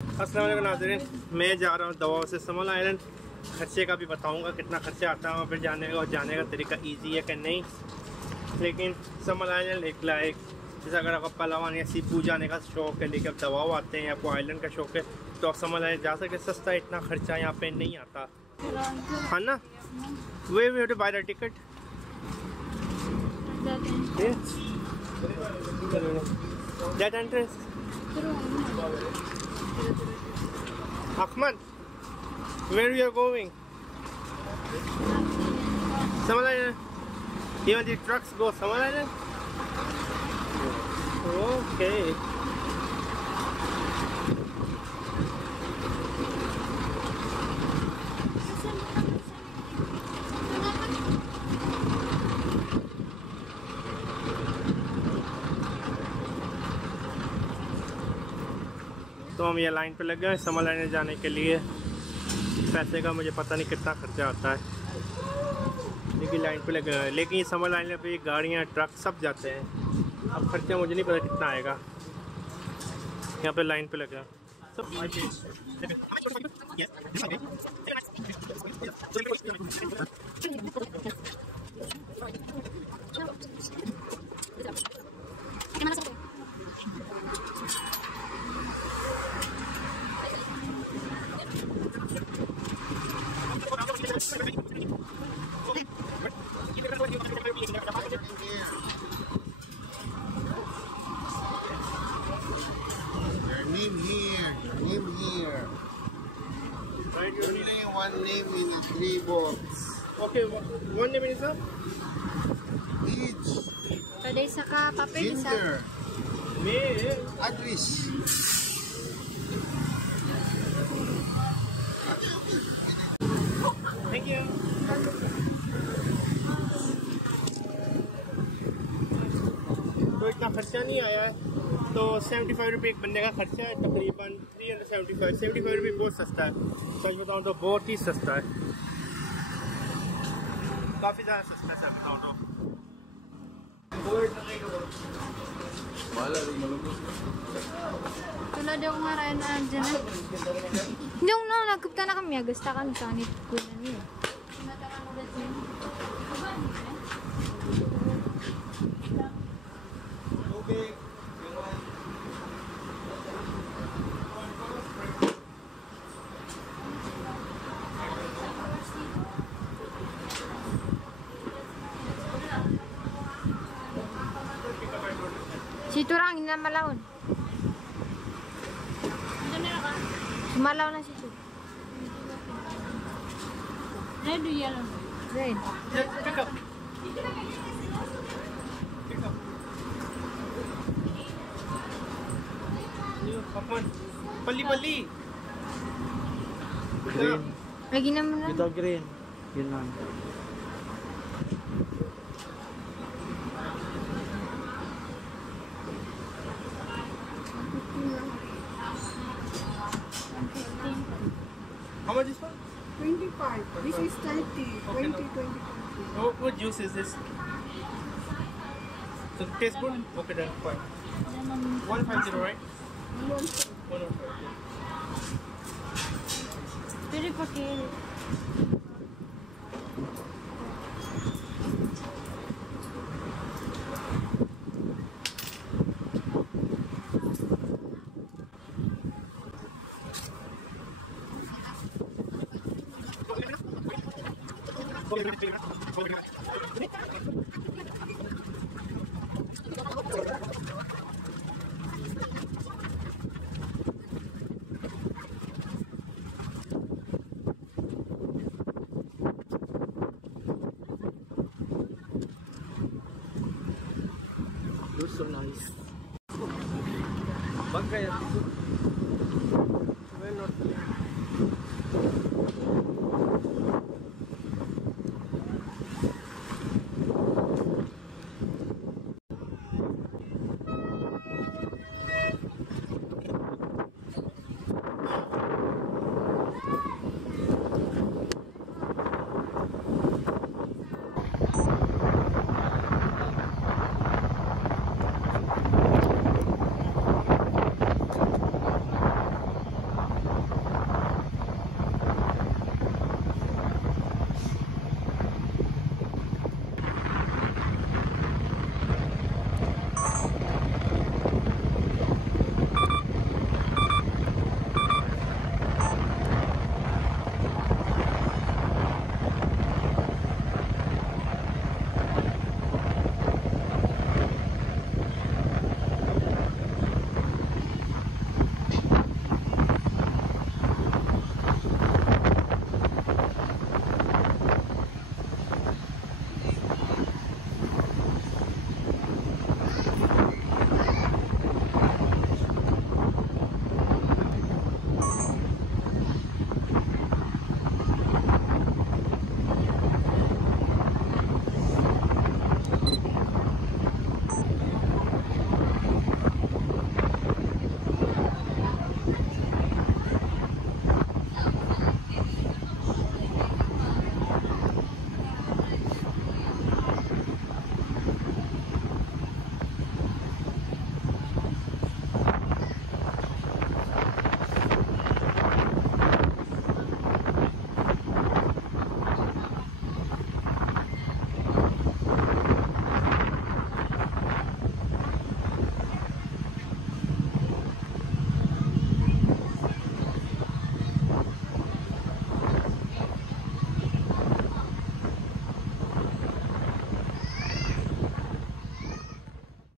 अस्सलाम वालेकुम नाज़रीन, मैं जा रहा हूँ दवाओं से समल आइलैंड। खर्चे का भी बताऊँगा कितना खर्चा आता है वहाँ पर जाने का, और जाने का तरीका इजी है कि नहीं। लेकिन समल आइलैंड एक लाइक, जैसे अगर आपको पलावान या सीपू जाने का शौक़ है, लेकिन अब दवाओं आते हैं, आपको आइलैंड का शौक़ है, तो आप समल आइलैंड जा सकते। सस्ता है, इतना खर्चा यहाँ पे नहीं आता है ना। Way to buy the ticket that entrance. Ahmad, where you are going? Samal Island. Even the trucks go Samal Island? Okay. तो हम ये लाइन पे लग गए समल आइलैंड जाने के लिए। पैसे का मुझे पता नहीं कितना खर्चा आता है, लेकिन लाइन पे लग गए। लेकिन ये समल आइलैंड पे गाड़ियाँ ट्रक सब जाते हैं। अब खर्चा मुझे नहीं पता कितना आएगा। यहाँ पे लाइन पे लगा सब। Name here. Only one name in the 3 box. Okay, one name is up. Each. Kada isa ka papel isa. Gender. Me. Address. Thank you. तो इतना खर्चा नहीं आया है। तो 75 रुपये एक बंदे का खर्चा है, तकरीबन 75 रुपये बहुत सस्ता है। सच बताऊँ तो बहुत ही सस्ता है, काफ़ी ज़्यादा सस्ता है सच बताऊँ तो। Tulad yung marayan na dyan. Yung nagkupta na kami, gusto kami sa nit ko na niyo. Si Turang na malawon. Malaw na si Chu. Red or yellow? Red. Pick up. Pali. Green. Lagi naman na. Ito green. Yun lang. How much is one? 25. This is 30. 20, 20. What juice is this? So it tastes good? Okay then, fine. 150, right? 105. Pero pakil. Looks so nice. Bag kaya dito.